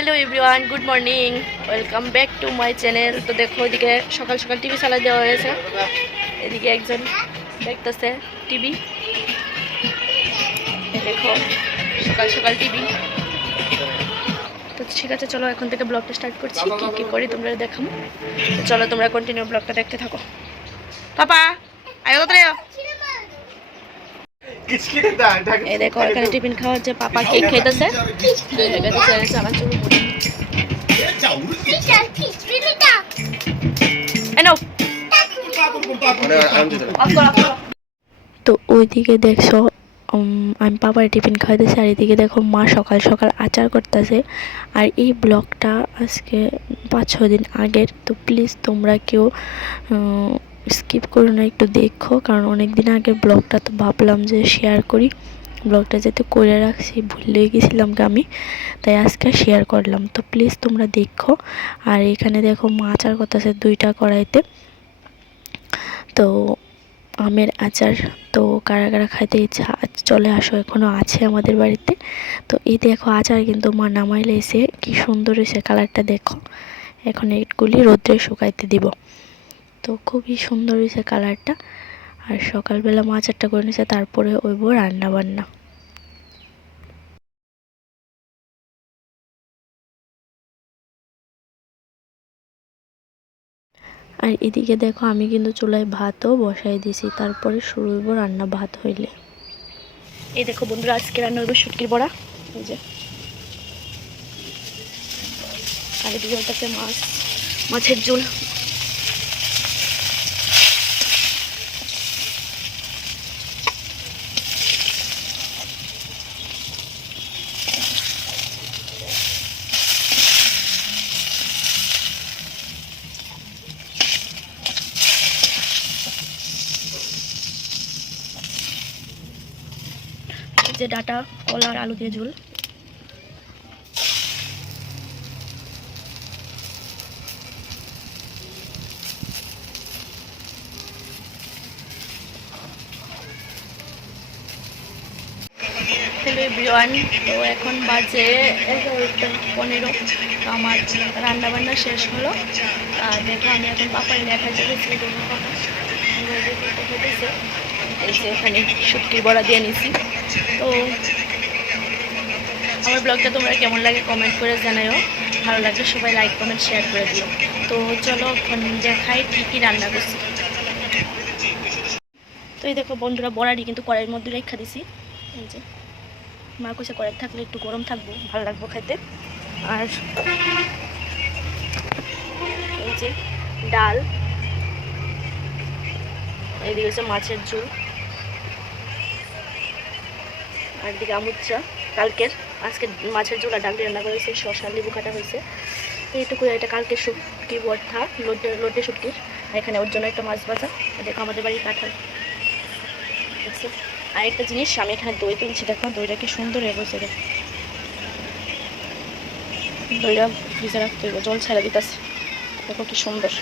Hello everyone good morning welcome back to my channel তো দেখো ওইদিকে সকাল সকাল টিভি চালাই দেওয়া হয়েছে। এদিকে একজন দেখতেছে টিভি দেখো, সকাল সকাল টিভি তো ঠিক আছে, চলো এখন থেকে ব্লগটা স্টার্ট করছি। কী কী করি তোমরা দেখাম। চলো তোমরা কন্টিনিউ ব্লগটা দেখতে থাকো। পাপা, আয়ো তো এই দেখো এখানে টিফিন খাওয়া হচ্ছে পাপা কেক খেতেছে। তো ওইদিকে দেখছ আমি পাপার টিফিন খাওয়াইতেছি আর এদিকে দেখো মা সকাল সকাল আচার করতেছে। আর এই ব্লগটা আজকে পাঁচ ছ দিন আগের। তো প্লিজ তোমরা কেউ স্কিপ করো না, একটু দেখো, কারণ অনেক দিন আগে ব্লগটা তো ভাবলাম যে শেয়ার করি। ব্লগটা যেহেতু করে রাখছি, ভুলে গেছিলাম আমি, তাই আজকে শেয়ার করলাম। তো প্লিজ তোমরা দেখো। আর এখানে দেখো মা আচার আছে, দুইটা কড়াইতে। তো আমের আচার, তো কারা কারা খাইতে ইচ্ছা চলে আসো এখনও আছে আমাদের বাড়িতে। তো এই দেখো আচার কিন্তু মা নামাইলে এসে কি সুন্দর হয়েছে কালারটা দেখো। এখন এইগুলি রোদ্রে শুকাইতে দিব। তো খুবই সুন্দর হয়েছে কালারটা। আর সকালবেলা মা আচারটা করে নিয়েছে, তারপরে ওইব রান্না বান্না আর এদিকে দেখো, আমি কিন্তু চুলায় ভাতও বসাই দিছি তারপরে শুরু হইব রান্না ভাত হইলে। এই দেখো বন্ধুরা, আজকে রান্না হইব শুটকির বড়া। এই যে। আর এদিকে মাছ, মাছের ঝোল। যে ডাটা, কলা আর আলু দিয়ে ঝোল। এভরিওয়ান তো এখন বাজে পনেরো। তো আমার রান্না বান্না শেষ হলো। আর দেখো, আমি এখন পাপাই লেখা চেয়েছি দেখো যে এখানে শুটকির বড়া দিয়ে নিছি। তো আমার ব্লগটা তোমরা কেমন লাগে কমেন্ট করে জানাইও ভালো লাগলে সবাই লাইক কমেন্ট শেয়ার করে দিও। তো চলো এখন দেখাই কী কী রান্না করছি। তো এই দেখো বন্ধুরা, বড়াটি কিন্তু কড়াইয়ের মধ্যে রেখা দিছি। এই যে, মা কষে কড়াই থাকলে একটু গরম থাকব, ভালো লাগবো খাইতে। আর এই যে ডাল এইদিকে হচ্ছে মাছের ঝোল। আর এদিকে আমুচ্চা কালকের আজকে মাছের ডাল দিয়ে রান্না করা হয়েছে শশা লেবু কাটা হয়েছে। এইটুকু এটা কালকে শুটকি বর্থা লোটে লোটে শুটকির। এখানে ওর জন্য একটা মাছ আর দেখো আমাদের বাড়ির কাঁঠাল। আর একটা জিনিস, আমি এখানে দই তুলছি, দেখো, দইটা কি সুন্দর হয়ে গেছে দইটা ভিজে রাখতে জল ছেড়ে দিতেছে। দেখো কি সুন্দর।